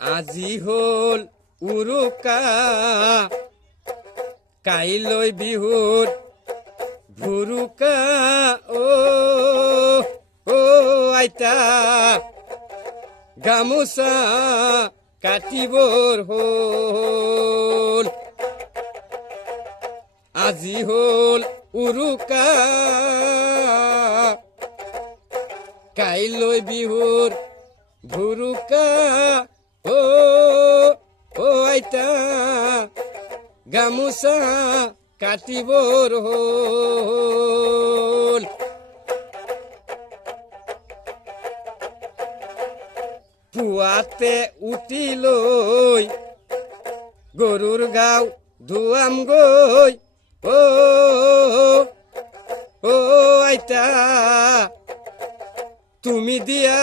আজি হল উৰুকা কাইলৈ বিহুত ভুৰুকা অ অ আইতা গামোচা কাটিবৰ হল আজি হল উৰুকা কাইলৈ বিহুৰ ভুৰুকা অ অ আইতা গামোচা কাটিবৰ হল পুৱাতে উঠি লৈ গৰুৰ গাও ধুৱাম গৈ অ অ আইতা তুমি দিয়া